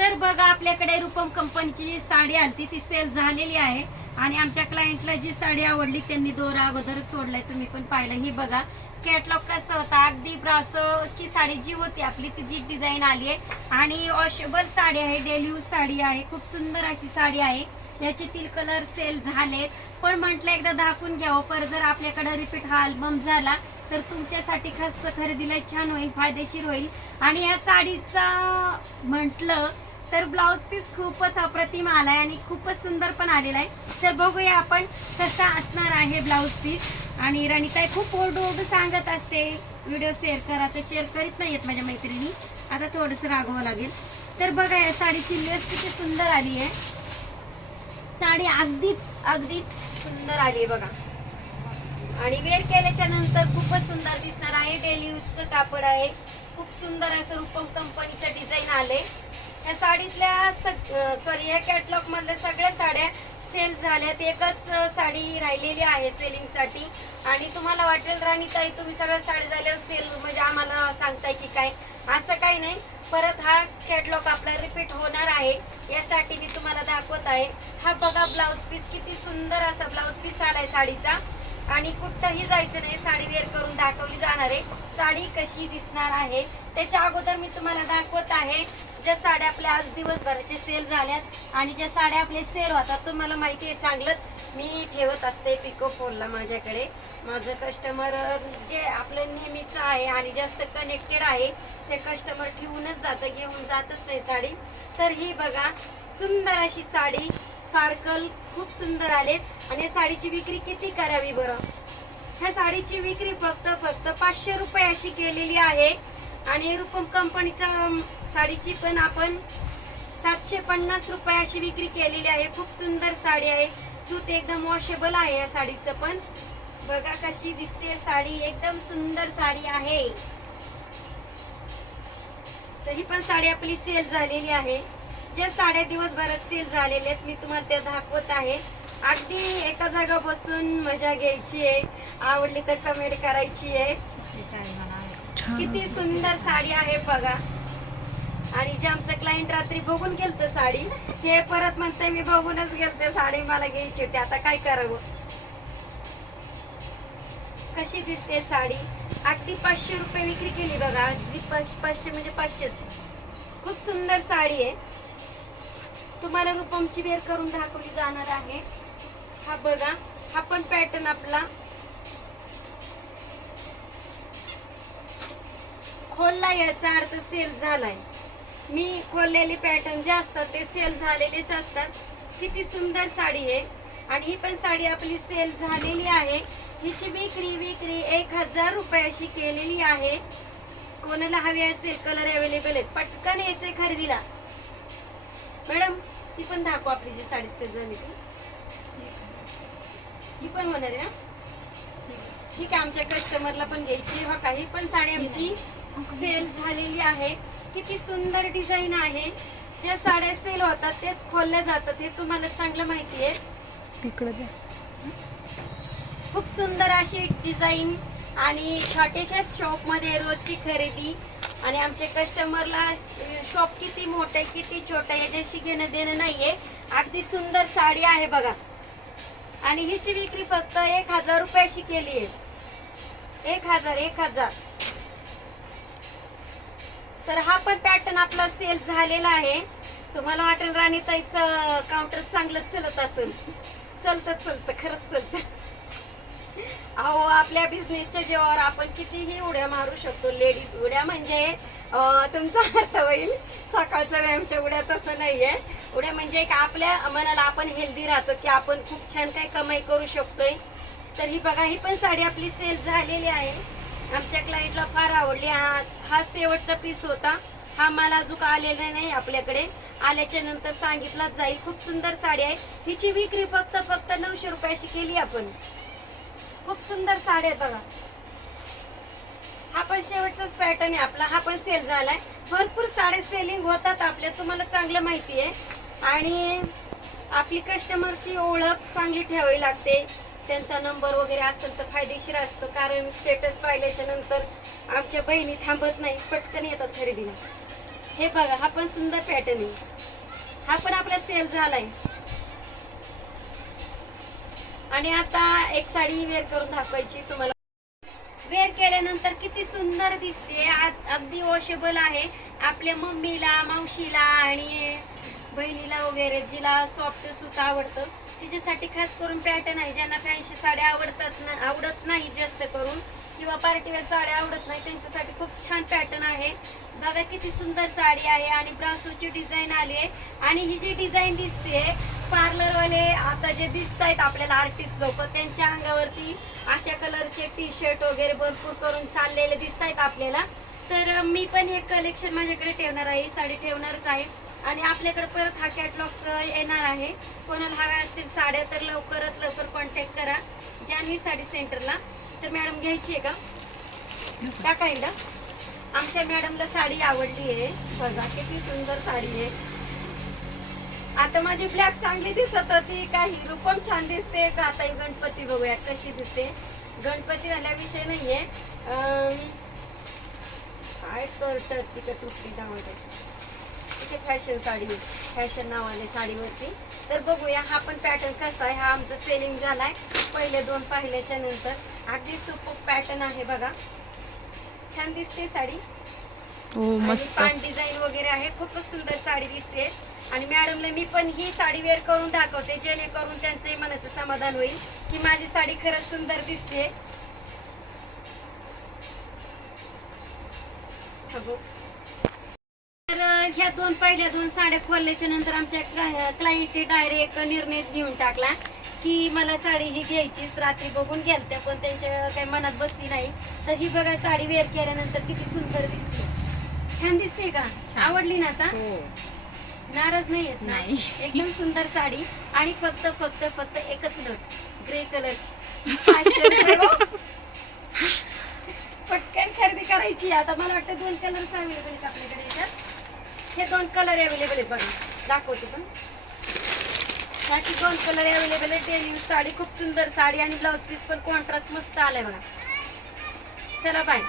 तर बघा आपल्याकडे रुपम कंपनीची जी साडी आली ती सेल झालेली आहे. आणि आमच्या क्लायंटला जी साडी आवडली त्यांनी दोरा अगोदरच तोडलाय. तुम्ही पण पाहिलं. ही बघा कॅटलॉग कसं होता? अगदी ब्रासोची साडी जी होती आपली ती जी डिझाईन आली आहे. आणि वॉशेबल साडी आहे डेली यूज साडी आहे. खूप सुंदर अशी साडी आहे. याचे तीन कलर सेल झालेत. पण म्हटलं एकदा दाखवून घ्यावं. पर जर आपल्याकडे रिपीट हा अल्बम झाला तर तुमच्यासाठी खास खरेदीला छान होईल फायदेशीर होईल. आणि या साडीचा म्हटलं तर ब्लाऊज पीस खूपच अप्रतिम आलाय आणि खूपच सुंदर पण आलेला आहे. तर बघूया आपण कसा असणार आहे ब्लाऊज पीस. आणि राणीताई खूप ओरडू ओरडू सांगत असते व्हिडिओ शेअर करा. तर शेअर करीत नाहीयेत माझ्या मैत्रिणी. आता थोडंसं रागवावं लागेल. तर बघा या साडीची लेस किती सुंदर आली आहे. साडी अगदीच अगदीच सुंदर आली आहे बघा. आणि वेअर केल्याच्यानंतर खूपच सुंदर दिसणार आहे. डेली यूजचं कापड आहे. खूप सुंदर असं रूपम कंपनीचं डिझाईन आले या साडीतल्या सॉरी या कॅटलॉग मधल्या सगळ्या साड्या सेल झाल्यात. एकच साडी राहिलेली आहे सेलिंगसाठी. आणि तुम्हाला वाटेल राणीताई तुम्ही सगळ्या साड्या झाल्यावर सेल म्हणजे आम्हाला सांगताय की काय? असं काही नाही. परत हा कॅटलॉग आपला रिपीट होणार आहे. यासाठी मी तुम्हाला दाखवत आहे. हा बघा ब्लाऊज पीस किती सुंदर असा ब्लाऊज पीस आलाय साडीचा. आणि कुठंही जायचं नाही साडी वेअर करून दाखवली जाणार आहे. साडी कशी दिसणार आहे त्याच्या अगोदर मी तुम्हाला दाखवत आहे ज्या साड्या आपल्या आज दिवसभराचे सेल झाल्यात आणि ज्या साड्या आपले सेल होतात तुम्हाला माहिती आहे चांगलंच मी ठेवत असते पिको फोनला माझ्याकडे. माझं कस्टमर जे आपलं नेहमीचं आहे आणि जास्त कनेक्टेड आहे ते कस्टमर ठेवूनच जातं घेऊन जातच नाही साडी. तर ही बघा सुंदर अशी साडी स्पार्कल खूप सुंदर आलेत. आणि या साडीची विक्री किती करावी बरं? ह्या साडीची विक्री फक्त फक्त पाचशे रुपये अशी केलेली आहे. आणि रुपम कंपनीचा साडीची पण आपण सातशे पन्नास रुपये अशी विक्री केलेली आहे. खूप सुंदर साडी आहे. सूत एकदम वॉशेबल आहे या साडीचं पण. बघा कशी दिसते साडी. एकदम सुंदर साडी आहे. तर ही पण साडी आपली सेल झालेली आहे. ज्या साड्या दिवसभरात सेल झालेल्या आहेत मी तुम्हाला त्या दाखवत आहे. अगदी एका जागा बसून मजा घ्यायची आहे आवडली तर कमेंट करायची आहे. किती सुंदर साडी आहे बघा. आणि जे आमचं क्लायंट रात्री बघून गेलत साडी हे परत म्हणते मी बघूनच गेलते साडी मला घ्यायची होती आता काय करावं? कशी दिसते साडी? अगदी पाचशे रुपये विक्री केली बघा. अगदी पाच- पाचशे म्हणजे पाचशेच. खूप सुंदर साडी आहे. तुम्हाला रुपमची वेअर करून दाखवली जाणार आहे. हा बघा हा पण पॅटर्न आपला. खोलला याचा अर्थ सेल झालाय. मी खोललेले पॅटर्न जे असतात ते सेल झालेलेच असतात. किती सुंदर साडी आहे. आणि ही पण साडी आपली सेल झालेली आहे. हिची विक्री विक्री एक हजार रुपयाशी अशी केलेली आहे. कोणाला हवी असेल कलर अवेलेबल आहेत पटकन यायचंय खरेदीला. मॅडम ती पण दाखव आपली जी साडी सेल झाली ती. ही पण होणार आहे ना? ठीक आहे आमच्या कस्टमरला पण घ्यायची हो ही पण साडी आमची सेल झालेली आहे. किती सुंदर डिझाईन आहे. ज्या साड्या सेल होतात तेच खोलल्या जातात. हे तुम्हाला चांगलं माहिती आहे. तिकडे खूप सुंदर अशी डिझाईन आणि छोट्याशा शॉपमध्ये रोजची खरेदी. आणि आमचे कस्टमरला शॉप किती मोठं आहे किती छोटं आहे याच्याशी घेणं देणं नाहीये. अगदी सुंदर साडी आहे बघा. आणि हिची विक्री फक्त एक हजार रुपयाशी केली आहे. एक हजार एक हजार. तर हा पण पॅटर्न आपला सेल झालेला आहे. तुम्हाला वाटेल राणीताईचं काउंटर चांगलं चलत असेल. चलत चलत खरंच चलत. अहो आपल्या बिझनेसच्या जेव्हावर आपण कितीही उड्या मारू शकतो लेडीज उड्या म्हणजे तुमचा अर्थ होईल सकाळचा व्यायामच्या उड्या तसं नाहीये. उड्या म्हणजे एक आपल्या मनाला आपण हेल्दी राहतो की आपण खूप छान काही कमाई करू शकतोय. तर ही बघा ही पण साडी आपली सेल झालेली आहे. आमच्या क्लायंटला फार आवडली. हा हा शेवटचा पीस होता. हा मला अजून आलेला नाही आपल्याकडे. आल्याच्यानंतर सांगितलाच जाईल खूप सुंदर साडी आहे. हिची विक्री फक्त फक्त नऊशे रुपयाशी केली आपण. खूप सुंदर साडी आहे बघा. हा पण शेवटचाच पॅटर्न आहे आपला. हा पण सेल झालाय. भरपूर साड्या सेलिंग होतात आपल्या. तुम्हाला चांगलं माहिती आहे. आणि आपली कस्टमरची ओळख चांगली ठेवावी लागते. त्यांचा नंबर वगैरे असेल तर फायदेशीर असतो. कारण स्टेटस पाहिल्याच्या नंतर आमच्या बहिणी थांबत नाही पटकन येतात खरेदीला. हे बघा हा पण सुंदर पॅटर्न आहे. हा पण आपला सेल झालाय. आणि आता एक साडी वेअर करून दाखवायची तुम्हाला. वेअर केल्यानंतर किती सुंदर दिसते. आ- अगदी वॉशेबल आहे. आपल्या मम्मीला मावशीला आणि बहिणीला वगैरे जिला सॉफ्ट सूत आवडतं. तिच्यासाठी खास करून पॅटर्न आहे. ज्यांना फॅन्सी साड्या आवडतात ना आवडत नाही जास्त करून किंवा पार्टीवेअर साड्या आवडत नाही त्यांच्यासाठी खूप छान पॅटर्न आहे. बघा किती सुंदर साडी आहे आणि ब्रासोची डिझाईन आली आहे. आणि ही जी डिझाईन दिसते पार्लरवाले आता जे दिसत आहेत आपल्याला आर्टिस्ट लोक त्यांच्या अंगावरती अशा कलरचे टी शर्ट वगैरे भरपूर करून चाललेले दिसत आहेत आपल्याला. तर मी पण एक कलेक्शन माझ्याकडे ठेवणार आहे ही साडी ठेवणारच आहे. आणि आपल्याकडे परत हा कॅटलॉग येणार आहे. कोणाला हव्या असतील साड्या तर लवकरात लवकर कॉन्टॅक्ट करा जान्हवी साडी सेंटरला तर मॅडम घ्यायची आहे का? टाकायला आमच्या मॅडमला साडी आवडली आहे. बघा किती सुंदर साडी आहे. आता माझी ब्लॅक चांगली दिसत होती काही रूपम छान दिसते. का आता ही गणपती बघूया कशी दिसते? गणपती वाला विषय नाहीये. काय तर टर्टी का तुटली नावाने तिथे फॅशन साडी फॅशन नावाने साडीवरती. तर बघूया हा पण पॅटर्न कसा आहे? हा आमचा सेलिंग झालाय. पहिले दोन पाहिल्याच्या नंतर. अगदी सुप पॅटर्न आहे बघा. छान दिसते साडी. हो मस्त. पान डिझाईन वगैरे आहे. खूपच सुंदर साडी दिसते. आणि मॅडमला मी पण ही साडी वेअर करून दाखवते जेणेकरून त्यांचंही मनाचं समाधान होईल की माझी साडी खरंच सुंदर दिसते. तर ह्या दोन पहिल्या दोन साड्या खोलल्याच्या नंतर आमच्या क्लायंटने डायरेक्ट निर्णय घेऊन टाकला की मला साडी ही घ्यायचीच रात्री बघून गेलत्या पण त्यांच्या काही मनात बसली नाही. तर ही बघा साडी वेअर केल्यानंतर किती सुंदर दिसते. छान दिसते का? छान. आवडली ना आता? हो. नाराज नाही येत ना? नाही. एकदम सुंदर साडी आणि फक्त फक्त फक्त एकच नोट. ग्रे कलरची. पाचशे रुपये हो. पटकन खरेदी करायची. आता मला वाटतं दोन कलर अवेलेबल आहेत आपल्याकडे याच्यात. हे दोन कलर अवेलेबल आहेत बघा. दाखवते पण. अशी दोन कलर अवेलेबल आहे डेली साडी खूप सुंदर साडी आणि ब्लाऊज पीस पण कॉन्ट्रास्ट मस्त आलाय बघा. चला बाय